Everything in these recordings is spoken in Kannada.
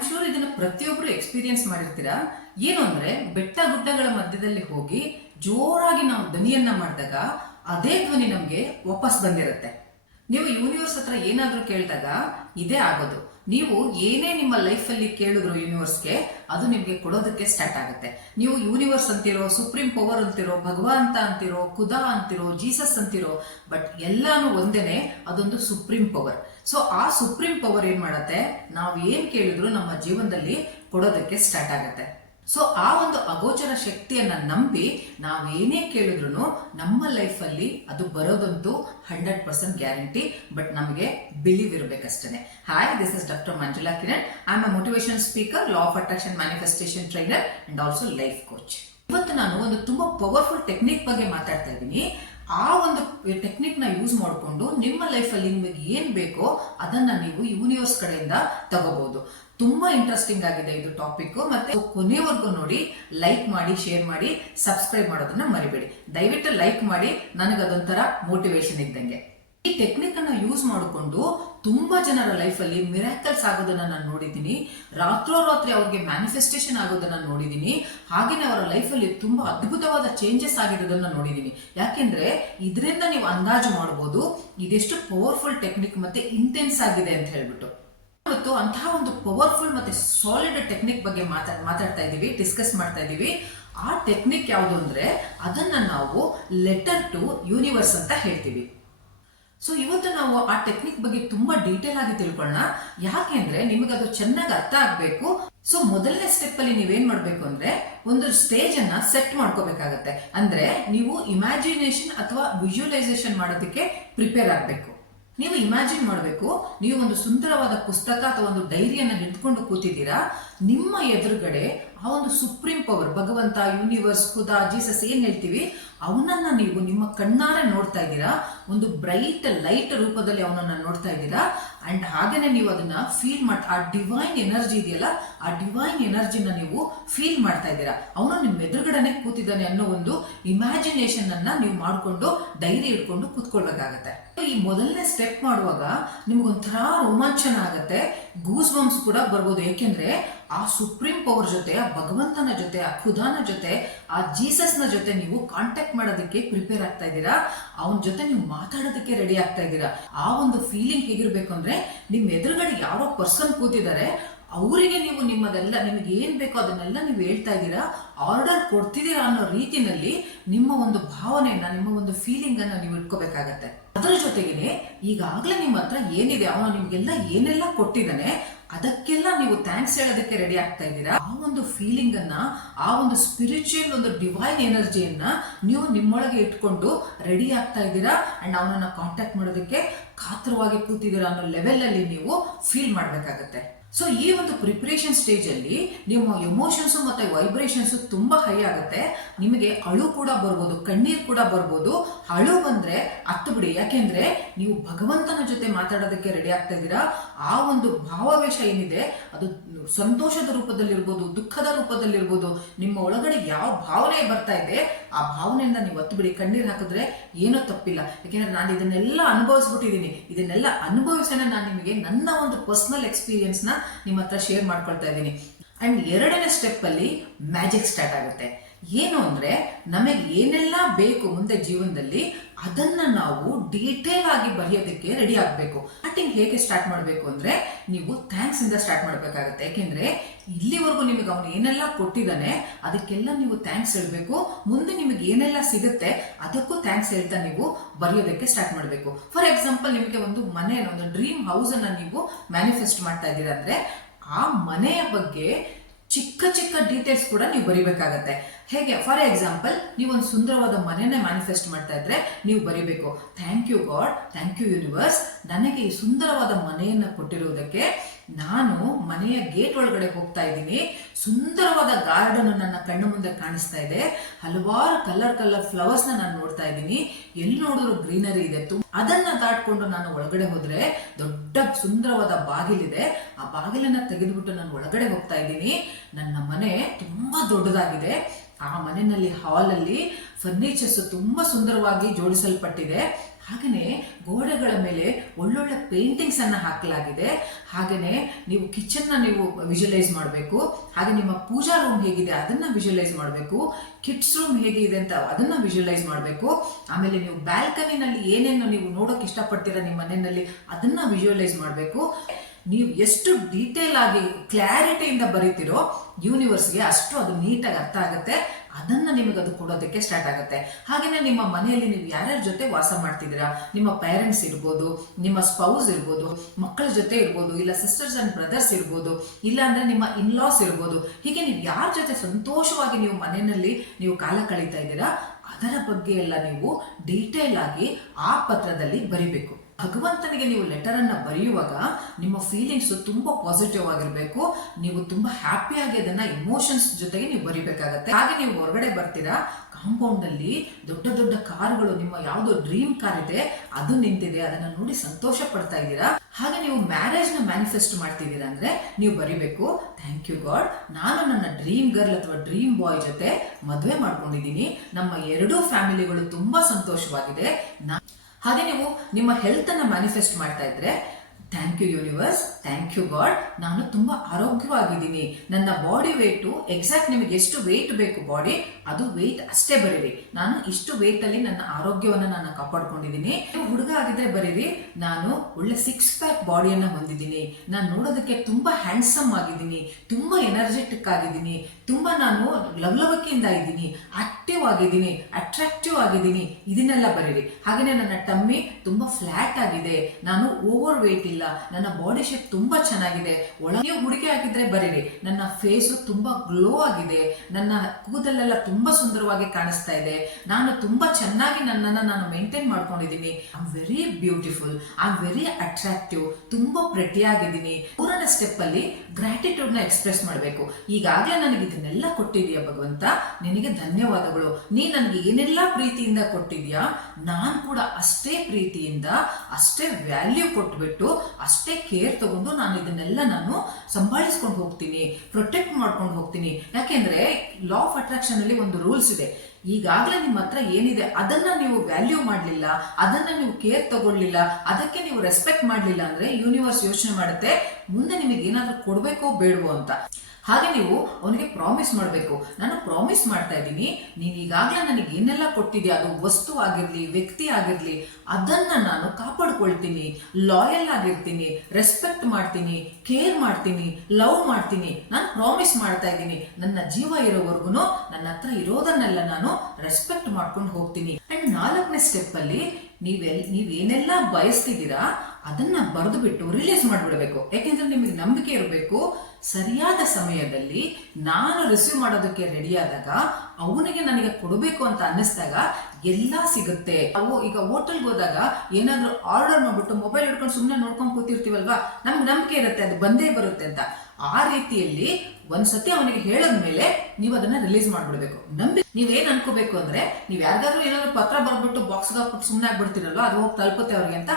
ಐಮ್ ಶೂರ್ ಇದನ್ನ ಪ್ರತಿಯೊಬ್ಬರು ಎಕ್ಸ್ಪೀರಿಯನ್ಸ್ ಮಾಡಿರ್ತೀರಾ. ಏನು ಅಂದ್ರೆ ಬೆಟ್ಟ ಗುಡ್ಡಗಳ ಮಧ್ಯದಲ್ಲಿ ಹೋಗಿ ಜೋರಾಗಿ ನಾವು ಧ್ವನಿಯನ್ನ ಮಾಡಿದಾಗ ಅದೇ ಧ್ವನಿ ನಮ್ಗೆ ವಾಪಸ್ ಬಂದಿರುತ್ತೆ. ನೀವು ಯೂನಿವರ್ಸ್ ಹತ್ರ ಏನಾದ್ರೂ ಕೇಳಿದಾಗ ಇದೇ ಆಗೋದು. ನೀವು ಏನೇ ನಿಮ್ಮ ಲೈಫ್ ಅಲ್ಲಿ ಕೇಳಿದ್ರು ಯೂನಿವರ್ಸ್ಗೆ, ಅದು ನಿಮ್ಗೆ ಕೊಡೋದಕ್ಕೆ ಸ್ಟಾರ್ಟ್ ಆಗುತ್ತೆ. ನೀವು ಯೂನಿವರ್ಸ್ ಅಂತಿರೋ, ಸುಪ್ರೀಂ ಪವರ್ ಅಂತಿರೋ, ಭಗವಂತ ಅಂತಿರೋ, ಖುದಾ ಅಂತಿರೋ, ಜೀಸಸ್ ಅಂತಿರೋ, ಬಟ್ ಎಲ್ಲಾನು ಒಂದೇನೆ, ಅದೊಂದು ಸುಪ್ರೀಂ ಪವರ್. ಸೊ ಆ ಸುಪ್ರೀಂ ಪವರ್ ಏನ್ ಮಾಡತ್ತೆ, ನಾವ್ ಏನ್ ಕೇಳಿದ್ರು ನಮ್ಮ ಜೀವನದಲ್ಲಿ ಕೊಡೋದಕ್ಕೆ ಸ್ಟಾರ್ಟ್ ಆಗತ್ತೆ. ಸೊ ಆ ಒಂದು ಅಗೋಚರ ಶಕ್ತಿಯನ್ನ ನಂಬಿ ನಾವೇನೇ ಕೇಳಿದ್ರು ನಮ್ಮ ಲೈಫ್ ಅಲ್ಲಿ ಅದು ಬರೋದಂತೂ 100% ಗ್ಯಾರಂಟಿ. ಬಟ್ ನಮಗೆ ಬಿಲೀವ್ ಇರಬೇಕಷ್ಟೇ. Hi, this is doctor Manjula Kiran. I am a motivation speaker, law of attraction manifestation trainer and also life coach. ಇವತ್ತು ನಾನು ಒಂದು ತುಂಬಾ ಪವರ್ಫುಲ್ ಟೆಕ್ನಿಕ್ ಬಗ್ಗೆ ಮಾತಾಡ್ತಾ ಇದ್ದೀನಿ. ಆ ಒಂದು ಟೆಕ್ನಿಕ್ ನ ಯೂಸ್ ಮಾಡಿಕೊಂಡು ನಿಮ್ಮ ಲೈಫ್ ಅಲ್ಲಿ ನಿಮಗೆ ಏನ್ ಬೇಕೋ ಅದನ್ನ ನೀವು ಯೂನಿವರ್ಸ್ ಕಡೆಯಿಂದ ತಗೋಬಹುದು. ತುಂಬಾ ಇಂಟ್ರೆಸ್ಟಿಂಗ್ ಆಗಿದೆ ಇದು ಟಾಪಿಕ್. ಮತ್ತೆ ಕೊನೆವರೆಗೂ ನೋಡಿ, ಲೈಕ್ ಮಾಡಿ, ಶೇರ್ ಮಾಡಿ, ಸಬ್ಸ್ಕ್ರೈಬ್ ಮಾಡೋದನ್ನ ಮರಿಬೇಡಿ. ದಯವಿಟ್ಟು ಲೈಕ್ ಮಾಡಿ, ನನಗೆ ಅದೊಂಥರ ಮೋಟಿವೇಶನ್ ಇದ್ದಂಗೆ. ಈ ಟೆಕ್ನಿಕ್ ಅನ್ನ ಯೂಸ್ ಮಾಡಿಕೊಂಡು ತುಂಬಾ ಜನರ ಲೈಫ್ ಅಲ್ಲಿ ಮಿರಾಕಲ್ಸ್ ಆಗೋದನ್ನ ನಾನು ನೋಡಿದ್ದೀನಿ. ರಾತ್ರೋರಾತ್ರಿ ಅವ್ರಿಗೆ ಮ್ಯಾನಿಫೆಸ್ಟೇಷನ್ ಆಗೋದನ್ನ ನೋಡಿದ್ದೀನಿ. ಹಾಗೇನೆ ಅವರ ಲೈಫ್ ಅಲ್ಲಿ ತುಂಬಾ ಅದ್ಭುತವಾದ ಚೇಂಜಸ್ ಆಗಿರೋದನ್ನ ನೋಡಿದ್ದೀನಿ. ಯಾಕೆಂದ್ರೆ ಇದರಿಂದ ನೀವು ಅಂದಾಜು ಮಾಡಬಹುದು ಇದೆಷ್ಟು ಪವರ್ಫುಲ್ ಟೆಕ್ನಿಕ್ ಮತ್ತೆ ಇಂಟೆನ್ಸ್ ಆಗಿದೆ ಅಂತ ಹೇಳ್ಬಿಟ್ಟು. ಇವತ್ತು ಅಂತಹ ಒಂದು ಪವರ್ಫುಲ್ ಮತ್ತೆ ಸಾಲಿಡ್ ಟೆಕ್ನಿಕ್ ಬಗ್ಗೆ ಮಾತಾಡ್ತಾ ಇದೀವಿ, ಡಿಸ್ಕಸ್ ಮಾಡ್ತಾ ಇದೀವಿ. ಆ ಟೆಕ್ನಿಕ್ ಯಾವುದು ಅಂದ್ರೆ ಅದನ್ನ ನಾವು ಲೆಟರ್ ಟು ಯೂನಿವರ್ಸ್ ಅಂತ ಹೇಳ್ತೀವಿ. ಸೊ ಇವತ್ತು ನಾವು ಆ ಟೆಕ್ನಿಕ್ ಬಗ್ಗೆ ತುಂಬಾ ಡೀಟೇಲ್ ಆಗಿ ತಿಳ್ಕೊಳ್ಳೋಣ. ಯಾಕೆಂದ್ರೆ ನಿಮಗೆ ಅದು ಚೆನ್ನಾಗಿ ಅರ್ಥ ಆಗ್ಬೇಕು. ಸೊ ಮೊದಲನೇ ಸ್ಟೆಪ್ ಅಲ್ಲಿ ನೀವೇನ್ ಮಾಡ್ಬೇಕು ಅಂದ್ರೆ ಒಂದು ಸ್ಟೇಜ್ ಅನ್ನ ಸೆಟ್ ಮಾಡ್ಕೋಬೇಕಾಗತ್ತೆ. ಅಂದ್ರೆ ನೀವು ಇಮ್ಯಾಜಿನೇಷನ್ ಅಥವಾ ವಿಜುವಲೈಸೇಷನ್ ಮಾಡೋದಕ್ಕೆ ಪ್ರಿಪೇರ್ ಆಗ್ಬೇಕು. ನೀವು ಇಮ್ಯಾಜಿನ್ ಮಾಡಬೇಕು, ನೀವು ಒಂದು ಸುಂದರವಾದ ಪುಸ್ತಕ ಅಥವಾ ಒಂದು ಡೈರಿಯನ್ನ ಹಿಡ್ಕೊಂಡು ಕೂತಿದ್ದೀರಾ. ನಿಮ್ಮ ಎದುರುಗಡೆ ಆ ಒಂದು ಸುಪ್ರೀಂ ಪವರ್, ಭಗವಂತ, ಯೂನಿವರ್ಸ್, ಖುದಾ, ಜೀಸಸ್ ಏನ್ ಹೇಳ್ತೀವಿ, ಅವನನ್ನ ನೀವು ನಿಮ್ಮ ಕಣ್ಣಾರೆ ನೋಡ್ತಾ ಇದ್ದೀರಾ. ಒಂದು ಬ್ರೈಟ್ ಲೈಟ್ ರೂಪದಲ್ಲಿ ಅವನನ್ನ ನೋಡ್ತಾ ಇದ್ದೀರಾ. ಅಂಡ್ ಹಾಗೇನೆ ನೀವು ಅದನ್ನ ಫೀಲ್ ಆ ಡಿವೈನ್ ಎನರ್ಜಿ ಇದೆಯಲ್ಲ, ಆ ಡಿವೈನ್ ಎನರ್ಜಿನ ನೀವು ಫೀಲ್ ಮಾಡ್ತಾ ಇದ್ದೀರಾ. ಅವನು ನಿಮ್ಮ ಎದುರುಗಡೆನೆ ಕೂತಿದ್ದಾನೆ ಅನ್ನೋ ಒಂದು ಇಮ್ಯಾಜಿನೇಷನ್ ಅನ್ನ ನೀವು ಮಾಡ್ಕೊಂಡು ಡೈರಿ ಇಟ್ಕೊಂಡು ಕೂತ್ಕೊಳ್ಬೇಕಾಗತ್ತೆ. ಈ ಮೊದಲನೇ ಸ್ಟೆಪ್ ಮಾಡುವಾಗ ನಿಮ್ಗೊಂಥರ ರೋಮಾಂಚನ ಆಗತ್ತೆ, ಗೂಸ್ ಬಂಪ್ಸ್ ಕೂಡ ಬರ್ಬೋದು. ಏಕೆಂದ್ರೆ ಆ ಸುಪ್ರೀಂ ಪವರ್ ಜೊತೆ, ಆ ಭಗವಂತನ ಜೊತೆ, ಆ ಖುದಾನ ಜೊತೆ, ಆ ಜೀಸಸ್ ನ ಜೊತೆ ನೀವು ಕಾಂಟ್ಯಾಕ್ಟ್ ಮಾಡೋದಕ್ಕೆ ಪ್ರಿಪೇರ್ ಆಗ್ತಾ ಇದ್ದೀರಾ. ಅವನ ಜೊತೆ ನೀವು ಮಾತಾಡೋದಕ್ಕೆ ರೆಡಿ ಆಗ್ತಾ ಇದ್ದೀರಾ. ಆ ಒಂದು ಫೀಲಿಂಗ್ ಹೇಗಿರ್ಬೇಕು ಅಂದ್ರೆ, ನಿಮ್ ಎದುರುಗಡೆ ಯಾರೋ ಪರ್ಸನ್ ಕೂತಿದ್ದಾರೆ, ಅವರಿಗೆ ನೀವು ನಿಮಗೆ ಏನ್ ಬೇಕೋ ಅದನ್ನೆಲ್ಲ ನೀವು ಹೇಳ್ತಾ ಇದ್ದೀರಾ, ಆರ್ಡರ್ ಕೊಡ್ತಿದ್ದೀರಾ ಅನ್ನೋ ರೀತಿನಲ್ಲಿ ನಿಮ್ಮ ಒಂದು ಭಾವನೆಯನ್ನ, ನಿಮ್ಮ ಒಂದು ಫೀಲಿಂಗ್ ಅನ್ನ ನೀವು ಇಟ್ಕೋಬೇಕಾಗತ್ತೆ. ಅದರ ಜೊತೆಗೇನೆ ಈಗಾಗ್ಲೇ ನಿಮ್ಮ ಹತ್ರ ಏನಿದೆ, ಅವನು ನಿಮ್ಗೆಲ್ಲ ಏನೆಲ್ಲ ಕೊಟ್ಟಿದ್ದಾನೆ, ಅದಕ್ಕೆಲ್ಲ ನೀವು ಥ್ಯಾಂಕ್ಸ್ ಹೇಳೋದಕ್ಕೆ ರೆಡಿ ಆಗ್ತಾ ಇದ್ದೀರಾ. ಆ ಒಂದು ಫೀಲಿಂಗ್ ಅನ್ನ, ಆ ಒಂದು ಸ್ಪಿರಿಚುವಲ್ ಒಂದು ಡಿವೈನ್ ಎನರ್ಜಿಯನ್ನ ನೀವು ನಿಮ್ಮೊಳಗೆ ಇಟ್ಕೊಂಡು ರೆಡಿ ಆಗ್ತಾ ಇದ್ದೀರಾ. ಅಂಡ್ ಅವನನ್ನ ಕಾಂಟ್ಯಾಕ್ಟ್ ಮಾಡೋದಕ್ಕೆ ಕಾತರವಾಗಿ ಕೂತಿದ್ದೀರಾ ಅನ್ನೋ ಲೆವೆಲ್ ಅಲ್ಲಿ ನೀವು ಫೀಲ್ ಮಾಡ್ಬೇಕಾಗತ್ತೆ. ಸೊ ಈ ಒಂದು ಪ್ರಿಪರೇಷನ್ ಸ್ಟೇಜ್ ಅಲ್ಲಿ ನಿಮ್ಮ ಎಮೋಷನ್ಸ್ ಮತ್ತೆ ವೈಬ್ರೇಷನ್ಸ್ ತುಂಬಾ ಹೈ ಆಗುತ್ತೆ. ನಿಮಗೆ ಅಳು ಕೂಡ ಬರ್ಬೋದು, ಕಣ್ಣೀರ್ ಕೂಡ ಬರ್ಬೋದು. ಅಳು ಬಂದ್ರೆ ಅತ್ತು ಬಿಡಿ, ಯಾಕೆಂದ್ರೆ ನೀವು ಭಗವಂತನ ಜೊತೆ ಮಾತಾಡೋದಕ್ಕೆ ರೆಡಿ ಆಗ್ತಾ ಇದ್ದೀರಾ. ಆ ಒಂದು ಭಾವಾವೇಶ ಏನಿದೆ, ಅದು ಸಂತೋಷದ ರೂಪದಲ್ಲಿರ್ಬೋದು, ದುಃಖದ ರೂಪದಲ್ಲಿರ್ಬೋದು, ನಿಮ್ಮ ಒಳಗಡೆ ಯಾವ ಭಾವನೆ ಬರ್ತಾ ಇದೆ ಆ ಭಾವನೆಯಿಂದ ನೀವು ಅತ್ತು ಬಿಡಿ. ಕಣ್ಣೀರ್ ಹಾಕಿದ್ರೆ ಏನೋ ತಪ್ಪಿಲ್ಲ, ಯಾಕೆಂದ್ರೆ ನಾನು ಇದನ್ನೆಲ್ಲ ಅನುಭವಿಸ್ಬಿಟ್ಟಿದ್ದೀನಿ. ಇದನ್ನೆಲ್ಲ ಅನುಭವಿಸೋಣ ನಾನು ನಿಮಗೆ ನನ್ನ ಒಂದು ಪರ್ಸನಲ್ ಎಕ್ಸ್ಪೀರಿಯನ್ಸ್ ನ ನಿಮ್ಮ ಹತ್ರ ಶೇರ್ ಮಾಡ್ಕೊಳ್ತಾ ಇದ್ದೀನಿ. ಅಂಡ್ ಎರಡನೇ ಸ್ಟೆಪ್ ಅಲ್ಲಿ ಮ್ಯಾಜಿಕ್ ಸ್ಟಾರ್ಟ್ ಆಗುತ್ತೆ. ಏನು ಅಂದ್ರೆ, ನಮಗೆ ಏನೆಲ್ಲ ಬೇಕು ಮುಂದೆ ಜೀವನದಲ್ಲಿ ಅದನ್ನ ನಾವು ಡೀಟೇಲ್ ಆಗಿ ಬರೆಯೋದಕ್ಕೆ ರೆಡಿ ಆಗ್ಬೇಕು. ಸ್ಟಾರ್ಟಿಂಗ್ ಹೇಗೆ ಸ್ಟಾರ್ಟ್ ಮಾಡಬೇಕು ಅಂದ್ರೆ, ನೀವು ಥ್ಯಾಂಕ್ಸ್ ಇಂದ ಸ್ಟಾರ್ಟ್ ಮಾಡ್ಬೇಕಾಗತ್ತೆ. ಯಾಕೆಂದ್ರೆ ಇಲ್ಲಿವರೆಗೂ ನಿಮಗೆ ಅವನು ಏನೆಲ್ಲ ಕೊಟ್ಟಿದ್ದಾನೆ ಅದಕ್ಕೆಲ್ಲ ನೀವು ಥ್ಯಾಂಕ್ಸ್ ಹೇಳ್ಬೇಕು. ಮುಂದೆ ನಿಮಗೆ ಏನೆಲ್ಲ ಸಿಗುತ್ತೆ ಅದಕ್ಕೂ ಥ್ಯಾಂಕ್ಸ್ ಹೇಳ್ತಾ ನೀವು ಬರೆಯೋದಕ್ಕೆ ಸ್ಟಾರ್ಟ್ ಮಾಡಬೇಕು. ಫಾರ್ ಎಕ್ಸಾಂಪಲ್, ನಿಮಗೆ ಒಂದು ಒಂದು ಡ್ರೀಮ್ ಹೌಸ್ ಅನ್ನ ನೀವು ಮ್ಯಾನಿಫೆಸ್ಟ್ ಮಾಡ್ತಾ ಇದ್ದೀರಾ ಅಂದ್ರೆ, ಆ ಮನೆಯ ಬಗ್ಗೆ ಚಿಕ್ಕ ಚಿಕ್ಕ ಡೀಟೇಲ್ಸ್ ಕೂಡ ನೀವು ಬರಿಬೇಕಾಗತ್ತೆ. ಹೇಗೆ, ಫಾರ್ ಎಕ್ಸಾಂಪಲ್, ನೀವೊಂದು ಸುಂದರವಾದ ಮನೆಯನ್ನ ಮ್ಯಾನಿಫೆಸ್ಟ್ ಮಾಡ್ತಾ ಇದ್ರೆ ನೀವು ಬರಿಬೇಕು, thank you God, thank you universe, ನನಗೆ ಈ ಸುಂದರವಾದ ಮನೆಯನ್ನ ಕೊಟ್ಟಿರುವುದಕ್ಕೆ. ನಾನು ಮನೆಯ ಗೇಟ್ ಒಳಗಡೆ ಹೋಗ್ತಾ ಇದ್ದೀನಿ, ಸುಂದರವಾದ ಗಾರ್ಡನ್ ನನ್ನ ಕಣ್ಣು ಮುಂದೆ ಕಾಣಿಸ್ತಾ ಇದೆ, ಹಲವಾರು ಕಲರ್ ಫ್ಲವರ್ಸ್ ನಾನು ನೋಡ್ತಾ ಇದ್ದೀನಿ, ಎಲ್ಲಿ ನೋಡಿದ್ರು ಗ್ರೀನರಿ ಇದೆ. ಅದನ್ನ ದಾಟ್ಕೊಂಡು ನಾನು ಒಳಗಡೆ ಹೋದ್ರೆ ದೊಡ್ಡ ಸುಂದರವಾದ ಬಾಗಿಲಿದೆ, ಆ ಬಾಗಿಲನ್ನ ತೆಗೆದುಬಿಟ್ಟು ನಾನು ಒಳಗಡೆ ಹೋಗ್ತಾ ಇದ್ದೀನಿ. ನನ್ನ ಮನೆ ತುಂಬಾ ದೊಡ್ಡದಾಗಿದೆ. ಆ ಮನೆಯಲ್ಲಿ ಹಾಲ್ ಅಲ್ಲಿ ಫರ್ನಿಚರ್ಸ್ ತುಂಬಾ ಸುಂದರವಾಗಿ ಜೋಡಿಸಲ್ಪಟ್ಟಿದೆ. ಹಾಗೆಯೇ ಗೋಡೆಗಳ ಮೇಲೆ ಒಳ್ಳೊಳ್ಳೆ ಪೇಂಟಿಂಗ್ಸ್ ಅನ್ನ ಹಾಕಲಾಗಿದೆ. ಹಾಗೆಯೇ ನೀವು ಕಿಚನ್ ನ ನೀವು ವಿಜುವಲೈಸ್ ಮಾಡಬೇಕು. ಹಾಗೆ ನಿಮ್ಮ ಪೂಜಾ ರೂಮ್ ಹೇಗಿದೆ ಅದನ್ನ ವಿಜುವಲೈಸ್ ಮಾಡಬೇಕು. ಕಿಡ್ಸ್ ರೂಮ್ ಹೇಗಿದೆ ಅಂತ ಅದನ್ನ ವಿಜುವಲೈಸ್ ಮಾಡಬೇಕು. ಆಮೇಲೆ ನೀವು ಬ್ಯಾಲ್ಕನಿನಲ್ಲಿ ಏನೇನು ನೀವು ನೋಡೋಕೆ ಇಷ್ಟಪಡ್ತೀರಾ ನಿಮ್ಮ ಮನೆಯಲ್ಲಿ ಅದನ್ನ ವಿಜುವಲೈಸ್ ಮಾಡಬೇಕು. ನೀವು ಎಷ್ಟು ಡೀಟೇಲ್ ಆಗಿ ಕ್ಲಾರಿಟಿಯಿಂದ ಬರೀತಿರೋ ಯೂನಿವರ್ಸ್ಗೆ ಅಷ್ಟು ಅದು ನೀಟಾಗಿ ಅರ್ಥ ಆಗುತ್ತೆ. ಅದನ್ನ ನಿಮಗೆ ಅದು ಕೊಡೋದಕ್ಕೆ ಸ್ಟಾರ್ಟ್ ಆಗುತ್ತೆ. ಹಾಗೇನೆ ನಿಮ್ಮ ಮನೆಯಲ್ಲಿ ನೀವು ಯಾರ್ಯಾರ ಜೊತೆ ವಾಸ ಮಾಡ್ತಿದ್ದೀರಾ, ನಿಮ್ಮ ಪೇರೆಂಟ್ಸ್ ಇರ್ಬೋದು, ನಿಮ್ಮ ಸ್ಪೌಸ್ ಇರ್ಬೋದು, ಮಕ್ಕಳ ಜೊತೆ ಇರ್ಬೋದು, ಇಲ್ಲ ಸಿಸ್ಟರ್ಸ್ ಅಂಡ್ ಬ್ರದರ್ಸ್ ಇರ್ಬೋದು, ಇಲ್ಲ ಅಂದ್ರೆ ನಿಮ್ಮ ಇನ್ಲಾಸ್ ಇರ್ಬೋದು. ಹೀಗೆ ನೀವು ಯಾರ ಜೊತೆ ಸಂತೋಷವಾಗಿ ನೀವು ಮನೆಯಲ್ಲಿ ನೀವು ಕಾಲ ಕಳೀತಾ ಇದ್ದೀರಾ ಅದರ ಬಗ್ಗೆ ಎಲ್ಲ ನೀವು ಡೀಟೇಲ್ ಆಗಿ ಆ ಪತ್ರದಲ್ಲಿ ಬರಿಬೇಕು. ಭಗವಂತನಿಗೆ ನೀವು ಲೆಟರ್ ಅನ್ನ ಬರೆಯುವಾಗ ನಿಮ್ಮ ಫೀಲಿಂಗ್ಸ್ ತುಂಬಾ ಪಾಸಿಟಿವ್ ಆಗಿರ್ಬೇಕು. ನೀವು ತುಂಬಾ ಹ್ಯಾಪಿಯಾಗಿ ಅದನ್ನ ಇಮೋಷನ್ಸ್ ಜೊತೆಗೆ ನೀವು ಬರಿಬೇಕಾಗತ್ತೆ. ಹಾಗೆ ನೀವು ಹೊರಗಡೆ ಬರ್ತೀರಾ, ಕಾಂಪೌಂಡ್ ಅಲ್ಲಿ ದೊಡ್ಡ ದೊಡ್ಡ ಕಾರುಗಳು, ನಿಮ್ಮ ಯಾವ್ದೋ ಡ್ರೀಮ್ ಕಾರ್ ಇದೆ ಅದು ನಿಂತಿದೆ, ಅದನ್ನ ನೋಡಿ ಸಂತೋಷ ಪಡ್ತಾ ಇದ್ದೀರಾ. ಹಾಗೆ ನೀವು ಮ್ಯಾರೇಜ್ ನ ಮ್ಯಾನಿಫೆಸ್ಟ್ ಮಾಡ್ತಿದ್ದೀರಾ ಅಂದ್ರೆ ನೀವು ಬರಿಬೇಕು, ಥ್ಯಾಂಕ್ ಯು ಗಾಡ್, ನಾನು ನನ್ನ ಡ್ರೀಮ್ ಗರ್ಲ್ ಅಥವಾ ಡ್ರೀಮ್ ಬಾಯ್ ಜೊತೆ ಮದುವೆ ಮಾಡ್ಕೊಂಡಿದ್ದೀನಿ, ನಮ್ಮ ಎರಡೂ ಫ್ಯಾಮಿಲಿಗಳು ತುಂಬಾ ಸಂತೋಷವಾಗಿದೆ. ಹಾಗೆ ನೀವು ನಿಮ್ಮ ಹೆಲ್ತ್ ಅನ್ನ ಮ್ಯಾನಿಫೆಸ್ಟ್ ಮಾಡ್ತಾ ಇದ್ರೆ thank you universe, thank you God, ನಾನು ತುಂಬಾ ಆರೋಗ್ಯವಾಗಿದ್ದೀನಿ, ನನ್ನ ಬಾಡಿ ವೇಟ್ ಎಕ್ಸಾಕ್ಟ್ ನಿಮಗೆ ಎಷ್ಟು ವೇಟ್ ಬೇಕು ಬಾಡಿ ಅದು ವೇಟ್ ಅಷ್ಟೇ ಬರೀರಿ, ನಾನು ಇಷ್ಟು ವೇಟ್ ಅಲ್ಲಿ ನನ್ನ ಆರೋಗ್ಯವನ್ನ ನಾನು ಕಾಪಾಡ್ಕೊಂಡಿದ್ದೀನಿ. ನೀವು ಹುಡುಗ ಆಗಿದ್ರೆ ಬರೀರಿ, ನಾನು ಒಳ್ಳೆ 6 ಪ್ಯಾಕ್ ಬಾಡಿಯನ್ನ ಹೊಂದಿದ್ದೀನಿ, ನಾನು ನೋಡೋದಕ್ಕೆ ತುಂಬಾ ಹ್ಯಾಂಡ್ಸಮ್ ಆಗಿದ್ದೀನಿ, ತುಂಬಾ ಎನರ್ಜೆಟಿಕ್ ಆಗಿದ್ದೀನಿ, ತುಂಬಾ ನಾನು ಲವಲವಿಕೆಯಿಂದ ಇದ್ದೀನಿ, ಆಕ್ಟಿವ್ ಆಗಿದ್ದೀನಿ, ಅಟ್ರಾಕ್ಟಿವ್ ಆಗಿದ್ದೀನಿ, ಇದನ್ನೆಲ್ಲ ಬರೀರಿ. ಹಾಗೇನೆ ನನ್ನ ಟಮ್ಮಿ ತುಂಬಾ ಫ್ಲಾಟ್ ಆಗಿದೆ, ನಾನು ಓವರ್ ವೇಟ್ ಇಲ್ಲ, ನನ್ನ ಬಾಡಿ ಶೇಪ್ ತುಂಬಾ ಚೆನ್ನಾಗಿದೆ. ಒಳಗೆ ಹುಡುಗಿ ಆಗಿದ್ರೆ ಬರೀರಿ, ನನ್ನ ಫೇಸು ತುಂಬಾ ಗ್ಲೋ ಆಗಿದೆ, ನನ್ನ ಕೂದಲೆಲ್ಲ ತುಂಬಾ ಸುಂದರವಾಗಿ ಕಾಣಿಸ್ತಾ ಇದೆ, ನಾನು ತುಂಬಾ ಚೆನ್ನಾಗಿ ನನ್ನನ್ನ ನಾನು ಮೇಂಟೈನ್ ಮಾಡ್ಕೊಂಡಿದ್ದೀನಿ, I am very beautiful, I am very attractive, ತುಂಬಾ ಪ್ರೆಟಿ ಆಗಿದ್ದೀನಿ. 3ನೇ ಸ್ಟೆಪ್ ಅಲ್ಲಿ ಗ್ರಾಟಿಟ್ಯೂಡ್ ನ ಎಕ್ಸ್ಪ್ರೆಸ್ ಮಾಡಬೇಕು. ಈಗಾಗಲೇ ನನಗೆ ಇದನ್ನೆಲ್ಲ ಕೊಟ್ಟಿದ್ಯಾ ಭಗವಂತ, ನಿನಗೆ ಧನ್ಯವಾದಗಳು, ನೀ ನನಗೆ ಏನೆಲ್ಲ ಪ್ರೀತಿಯಿಂದ ಕೊಟ್ಟಿದ್ಯಾ, ನಾನ್ ಕೂಡ ಅಷ್ಟೇ ಪ್ರೀತಿಯಿಂದ ಅಷ್ಟೇ ವ್ಯಾಲ್ಯೂ ಕೊಟ್ಬಿಟ್ಟು ಅಷ್ಟೇ ಕೇರ್ ತಗೊಂಡು ನಾನು ಇದನ್ನೆಲ್ಲ ನಾನು ಸಂಭಾಳಿಸ್ಕೊಂಡು ಹೋಗ್ತೀನಿ, ಪ್ರೊಟೆಕ್ಟ್ ಮಾಡ್ಕೊಂಡು ಹೋಗ್ತೀನಿ. ಯಾಕೆಂದ್ರೆ ಲಾ ಆಫ್ ಅಟ್ರಾಕ್ಷನ್ ಅಲ್ಲಿ ಒಂದು ರೂಲ್ಸ್ ಇದೆ, ಈಗಾಗಲೇ ನಿಮ್ಮ ಹತ್ರ ಏನಿದೆ ಅದನ್ನ ನೀವು ವ್ಯಾಲ್ಯೂ ಮಾಡಲಿಲ್ಲ, ಅದನ್ನ ನೀವು ಕೇರ್ ತಗೊಳ್ಳಿಲ್ಲ, ಅದಕ್ಕೆ ನೀವು ರೆಸ್ಪೆಕ್ಟ್ ಮಾಡಲಿಲ್ಲ ಅಂದ್ರೆ ಯೂನಿವರ್ಸ್ ಯೋಚನೆ ಮಾಡುತ್ತೆ ಮುಂದೆ ನಿಮಗೆ ಏನಾದ್ರೂ ಕೊಡ್ಬೇಕೋ ಬೇಡವೋ ಅಂತ. ಹಾಗೆ ನೀವು ಅವನಿಗೆ ಪ್ರಾಮಿಸ್ ಮಾಡಬೇಕು, ನಾನು ಪ್ರಾಮಿಸ್ ಮಾಡ್ತಾ ಇದ್ದೀನಿ, ನೀನು ಈಗಾಗಲೇ ನನಗೆ ಏನೆಲ್ಲ ಕೊಟ್ಟಿದ್ಯಾ, ಅದು ವಸ್ತು ಆಗಿರ್ಲಿ ವ್ಯಕ್ತಿ ಆಗಿರ್ಲಿ, ಅದನ್ನ ನಾನು ಕಾಪಾಡ್ಕೊಳ್ತೀನಿ, ಲಾಯಲ್ ಆಗಿರ್ತೀನಿ, ರೆಸ್ಪೆಕ್ಟ್ ಮಾಡ್ತೀನಿ, ಕೇರ್ ಮಾಡ್ತೀನಿ, ಲವ್ ಮಾಡ್ತೀನಿ, ನಾನು ಪ್ರಾಮಿಸ್ ಮಾಡ್ತಾ ಇದ್ದೀನಿ, ನನ್ನ ಜೀವ ಇರೋವರೆಗೂ ನನ್ನ ಹತ್ರ ಇರೋದನ್ನೆಲ್ಲ ನಾನು ರೆಸ್ಪೆಕ್ಟ್ ಮಾಡ್ಕೊಂಡು ಹೋಗ್ತೀನಿ. ಅಂಡ್ 4ನೇ ಸ್ಟೆಪ್ ಅಲ್ಲಿ ನೀವೇನೆಲ್ಲ ಬಯಸ್ತಿದ್ದೀರಾ ಅದನ್ನ ಬರೆದು ಬಿಟ್ಟು ರಿಲೀಸ್ ಮಾಡ್ಬಿಡ್ಬೇಕು. ಯಾಕೆಂದ್ರೆ ನಿಮಗೆ ನಂಬಿಕೆ ಇರಬೇಕು, ಸರಿಯಾದ ಸಮಯದಲ್ಲಿ ನಾನು ರಿಸೀವ್ ಮಾಡೋದಕ್ಕೆ ರೆಡಿ ಆದಾಗ, ಅವನಿಗೆ ನನಗೆ ಕೊಡಬೇಕು ಅಂತ ಅನ್ನಿಸ್ದಾಗ ಎಲ್ಲ ಸಿಗುತ್ತೆ. ಅವು ಈಗ ಹೋಟೆಲ್ಗೆ ಹೋದಾಗ ಏನಾದ್ರೂ ಆರ್ಡರ್ ಮಾಡ್ಬಿಟ್ಟು ಮೊಬೈಲ್ ಹಿಡ್ಕೊಂಡು ಸುಮ್ಮನೆ ನೋಡ್ಕೊಂಡು ಕೂತಿರ್ತೀವಲ್ವಾ, ನಮ್ಗೆ ನಂಬಿಕೆ ಇರುತ್ತೆ ಅದು ಬಂದೇ ಬರುತ್ತೆ ಅಂತ. ಆ ರೀತಿಯಲ್ಲಿ ಒಂದ್ಸತಿ ಅವನಿಗೆ ಹೇಳದ್ಮೇಲೆ ನೀವು ಅದನ್ನ ರಿಲೀಸ್ ಮಾಡ್ಬಿಡ್ಬೇಕು. ನೀವೇನ್ ಅನ್ಕೋಬೇಕು ಅಂದ್ರೆ, ನೀವ್ ಯಾರಿಗಾದ್ರೂ ಏನಾದ್ರು ಪತ್ರ ಬರ್ಬಿಟ್ಟು ಬಾಕ್ಸ್ ಹಾಕ್ಬಿಟ್ಟು ಸುಮ್ಮನೆ ಆಗ್ಬಿಡ್ತಿರಲ್ವಾ, ಅದು ಹೋಗಿ ತಲುಪುತ್ತೆ ಅವ್ರಿಗೆ ಅಂತ.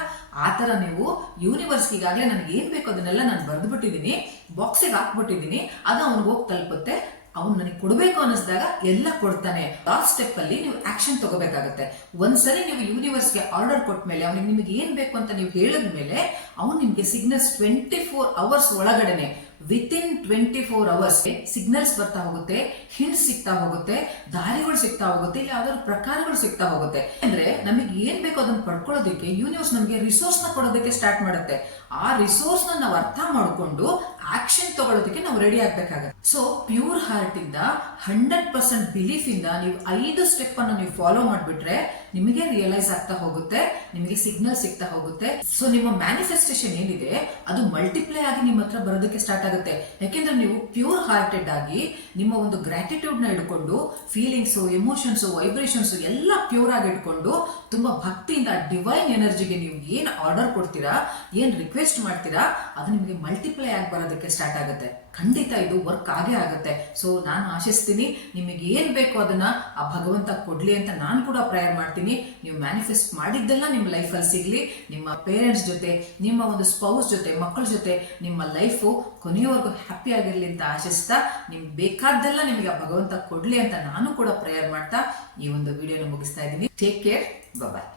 ಆತರ ನೀವು ಯೂನಿವರ್ಸ್ ಈಗಾಗಲೇ ನನಗೆ ಏನ್ ಬೇಕು ಅದನ್ನೆಲ್ಲ ನಾನು ಬರೆದು ಬಿಟ್ಟಿದ್ದೀನಿ, ಬಾಕ್ಸಿಗೆ ಹಾಕ್ಬಿಟ್ಟಿದ್ದೀನಿ, ಅದು ಅವ್ನಿಗೆ ಹೋಗಿ ತಲುಪುತ್ತೆ. ಅವ್ನು ನನಗೆ ಕೊಡಬೇಕು ಅನ್ನಿಸಿದಾಗ ಎಲ್ಲ ಕೊಡ್ತಾನೆ. ಲಾಸ್ಟ್ ಸ್ಟೆಪ್ ಅಲ್ಲಿ ನೀವು ಆಕ್ಷನ್ ತಗೋಬೇಕಾಗತ್ತೆ. ಒಂದ್ಸರಿ ನೀವು ಯೂನಿವರ್ಸ್ಗೆ ಆರ್ಡರ್ ಕೊಟ್ಮೇಲೆ ಅವನಿಗೆ ನಿಮಗೆ ಏನ್ ಬೇಕು ಅಂತ ನೀವು ಹೇಳಿದ್ಮೇಲೆ ಅವ್ನು ನಿಮ್ಗೆ ಸಿಗ್ನಲ್ಸ್ 24 ಅವರ್ಸ್ ಒಳಗಡೆನೆ, ವಿತಿನ್ 24 ಅವರ್ಸ್ ಸಿಗ್ನಲ್ಸ್ ಬರ್ತಾ ಹೋಗುತ್ತೆ, ಹಿಂಟ್ಸ್ ಸಿಗ್ತಾ ಹೋಗುತ್ತೆ, ದಾರಿಗಳು ಸಿಗ್ತಾ ಹೋಗುತ್ತೆ, ಇಲ್ಲ ಯಾವ್ದಾದ್ರು ಪ್ರಕಾರಗಳು ಸಿಗ್ತಾ ಹೋಗುತ್ತೆ. ಅಂದ್ರೆ ನಮಗೆ ಏನ್ ಬೇಕೋ ಅದನ್ನ ಪಡ್ಕೊಳ್ಳೋದಕ್ಕೆ ಯೂನಿವರ್ಸ್ ನಮಗೆ ರಿಸೋರ್ಸ್ ನ ಕೊಡೋದಕ್ಕೆ ಸ್ಟಾರ್ಟ್ ಮಾಡುತ್ತೆ. ಆ ರಿಸೋರ್ಸ್ ನಾವು ಅರ್ಥ ಮಾಡಿಕೊಂಡು ಆಕ್ಷನ್ ತಗೊಳ್ಳೋದಕ್ಕೆ ನಾವು ರೆಡಿ ಆಗ್ಬೇಕಾಗತ್ತೆ. ಸೊ ಪ್ಯೂರ್ ಹಾರ್ಟ್ ಇಂದ 100% ಬಿಲೀಫ್ ಇಂದ ನೀವು 5 ಸ್ಟೆಪ್ ಅನ್ನು ನೀವು ಫಾಲೋ ಮಾಡ್ಬಿಟ್ರೆ ನಿಮಗೆ ರಿಯಲೈಸ್ ಆಗ್ತಾ ಹೋಗುತ್ತೆ, ನಿಮಗೆ ಸಿಗ್ನಲ್ ಸಿಗ್ತಾ ಹೋಗುತ್ತೆ. ಸೊ ನಿಮ್ಮ ಮ್ಯಾನಿಫೆಸ್ಟೇಷನ್ ಏನಿದೆ ಅದು ಮಲ್ಟಿಪ್ಲೈ ಆಗಿ ನಿಮ್ಮ ಹತ್ರ ಬರೋದಕ್ಕೆ ಸ್ಟಾರ್ಟ್ ಆಗುತ್ತೆ. ಯಾಕೆಂದ್ರೆ ನೀವು ಪ್ಯೂರ್ ಹಾರ್ಟೆಡ್ ಆಗಿ ನಿಮ್ಮ ಒಂದು ಗ್ರಾಟಿಟ್ಯೂಡ್ ನ ಇಟ್ಕೊಂಡು, ಫೀಲಿಂಗ್ಸ್, ಎಮೋಷನ್ಸ್, ವೈಬ್ರೇಷನ್ಸ್ ಎಲ್ಲ ಪ್ಯೂರ್ ಆಗಿ ಇಟ್ಕೊಂಡು ತುಂಬಾ ಭಕ್ತಿಯಿಂದ ಡಿವೈನ್ ಎನರ್ಜಿಗೆ ನೀವು ಏನ್ ಆರ್ಡರ್ ಕೊಡ್ತೀರಾ, ಏನ್ ರಿಕ್ವೆಸ್ಟ್ ಮಾಡ್ತೀರಾ, ಅದು ನಿಮಗೆ ಮಲ್ಟಿಪ್ಲೈ ಆಗಿ ಬರೋದಕ್ಕೆ ಸ್ಟಾರ್ಟ್ ಆಗುತ್ತೆ. ಖಂಡಿತ ಇದು ವರ್ಕ್ ಆಗೇ ಆಗುತ್ತೆ. ಸೊ ನಾನು ಆಶಿಸ್ತೀನಿ ನಿಮಗೆ ಏನ್ ಬೇಕೋ ಅದನ್ನ ಆ ಭಗವಂತ ಕೊಡ್ಲಿ ಅಂತ ನಾನು ಕೂಡ ಪ್ರೇಯರ್ ಮಾಡ್ತೀನಿ. ನೀವು ಮ್ಯಾನಿಫೆಸ್ಟ್ ಮಾಡಿದ್ದೆಲ್ಲ ನಿಮ್ಮ ಲೈಫಲ್ಲಿ ಸಿಗ್ಲಿ, ನಿಮ್ಮ ಪೇರೆಂಟ್ಸ್ ಜೊತೆ, ನಿಮ್ಮ ಒಂದು ಸ್ಪೌಸ್ ಜೊತೆ, ಮಕ್ಕಳ ಜೊತೆ ನಿಮ್ಮ ಲೈಫು ಕೊನೆಯವರೆಗೂ ಹ್ಯಾಪಿ ಆಗಿರ್ಲಿ ಅಂತ ಆಶಿಸ್ತಾ, ನಿಮ್ಗೆ ಬೇಕಾದ್ದೆಲ್ಲ ನಿಮಗೆ ಆ ಭಗವಂತ ಕೊಡ್ಲಿ ಅಂತ ನಾನು ಕೂಡ ಪ್ರೇಯರ್ ಮಾಡ್ತಾ ಈ ಒಂದು ವಿಡಿಯೋನ ಮುಗಿಸ್ತಾ ಇದ್ದೀನಿ. ಟೇಕ್ ಕೇರ್, ಬಾಯ್.